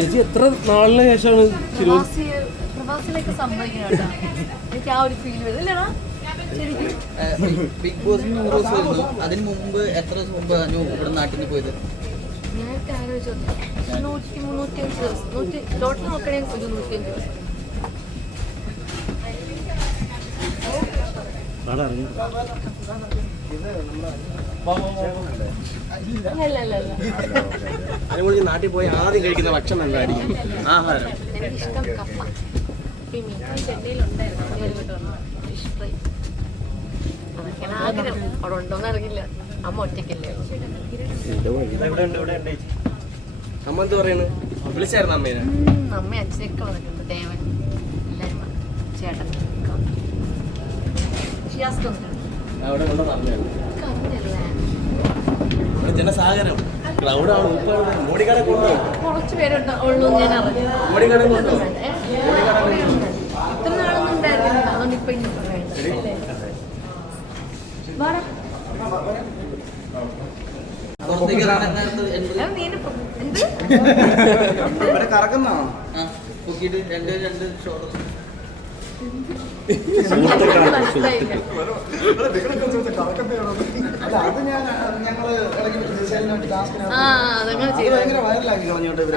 ചേച്ചി എത്ര നാളിന് ശേഷമാണ് പ്രവാസി കേട്ടോ. എനിക്ക് ആ ഒരു ഫീൽ ബിഗ് ബോസ് നൂറ് ദിവസം വരുന്നു. അതിന് മുമ്പ് എത്ര ദിവസം മുമ്പ് അനു ഇവിടെ നാട്ടിൽ നിന്ന് പോയത്? ഞാൻ ആലോചിച്ചു നൂറ്റി മുന്നൂറ്റിയഞ്ച് ദിവസം. നൂറ്റി ടോട്ടൽ നോക്കണമെങ്കിൽ ഒരു നൂറ്റിയഞ്ച് ദിവസം. അല്ല അല്ല അല്ല അനുമോൾക്ക് നാട്ടിൽ പോയി ആദ്യം കഴിക്കുന്ന ഭക്ഷണം എന്തായിരിക്കും? ആഹാരം. ആഗ്രഹം. അവിടെ ഉണ്ടോന്ന് അറിയില്ല. അമ്മ ഒറ്റയ്ക്കല്ലേ അമ്മ എന്ത് പറയുന്നു? വിളിച്ചായിരുന്നു അമ്മേനെ. അമ്മ അച്ഛനൊക്കെ വന്നിട്ടുണ്ട്. ദേവൻ. ചേട്ടൻ. ഷിയാസ്ക്ക് അവിടെ കൊണ്ടുവന്ന പറഞ്ഞു. ജനസാഗരം. ക്രൗഡാണ് കൊണ്ടുപോകും കുറച്ച് പേരുണ്ട്. ഉള്ളൂ ഞാൻ ഏ? ഇത്ര നാളൊന്നും ഉണ്ടായിരുന്നില്ല. അതുകൊണ്ട് ഇപ്പൊ ഇനി വേണ്ട വാടാ. പുറത്തേക്ക് ഇറങ്ങാൻ നേരത്ത് നീ എന്നെ പൊ- എന്ത്? ആ പൊക്കിയിട്ട് രണ്ട് രണ്ട് ഷോട്ട്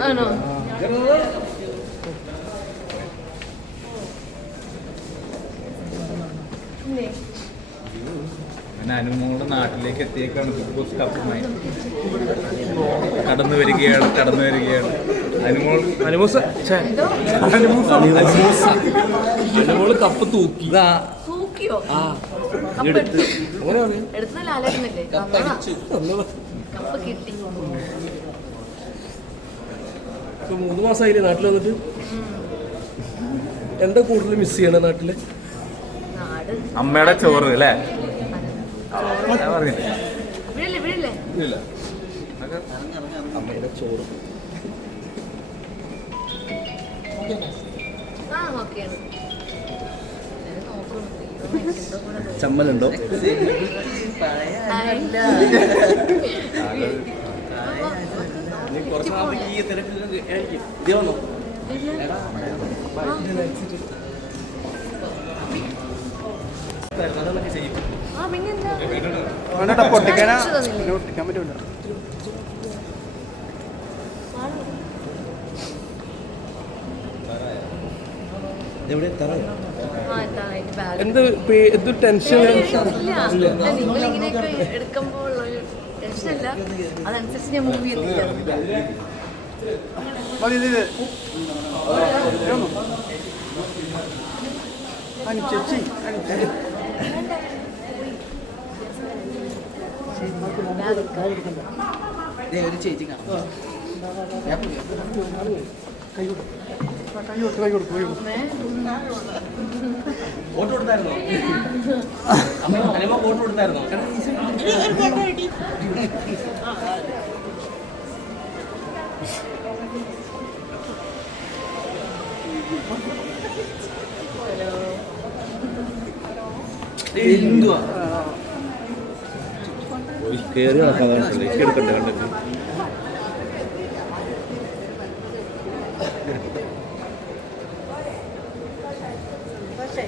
ആണോ ഇല്ലേ? അങ്ങനെ അനുമോളുടെ നാട്ടിലേക്ക് എത്തിയേക്കാണ് ബിഗ് ബോസ് കപ്പുമായി കടന്നു വരികയാണ് കടന്നു വരികയാണ് അനുമോൾ അനുമോസ് അനുമോൾ കപ്പ് തൂക്കി തൂക്കിയോ ആ കപ്പ് എടുത്തു. അങ്ങനെ പറയും എടുത്ത ലാലായിരുന്നില്ലേ കപ്പടിച്ചു കപ്പ് കിട്ടി. ഇപ്പൊ മൂന്ന് മാസമായില്ലേ നാട്ടിൽ വന്നിട്ട്? എന്താ കൂടുതൽ മിസ് ചെയ്യണ നാട്ടിൽ? നാട്. അമ്മയുടെ ചോറ് അല്ലേ? അമ്മയുടെ ചോറ്. ആ ഓക്കെയാണ് പിന്നെന്താ പൊട്ടിക്കാനാ? ഒട്ടിക്കാൻ പറ്റൂല. എന്താ. എന്ത് എന്ത് ടെൻഷൻ? അതനുസരിച്ച് ഞാൻ മൂവ് ചെയ്യുന്നില്ല മതി ഇത് ഇത്. അനു ചേച്ചി അനു ചേച്ചി. ഒരു ചേച്ചി കാണാം ഞാൻ പോയി. കൈ കൊടുക്ക് കൈ കൊടുക്ക് കൈ കൊടുക്ക് വോട്ട് കൊടുത്തായിരുന്നോ അമ്മ അനുമ വോട്ട് കൊടുത്തായിരുന്നോ കേറി കയറി നടക്കാൻ എടുക്കട്ടെ കണ്ടിട്ട്. ശരി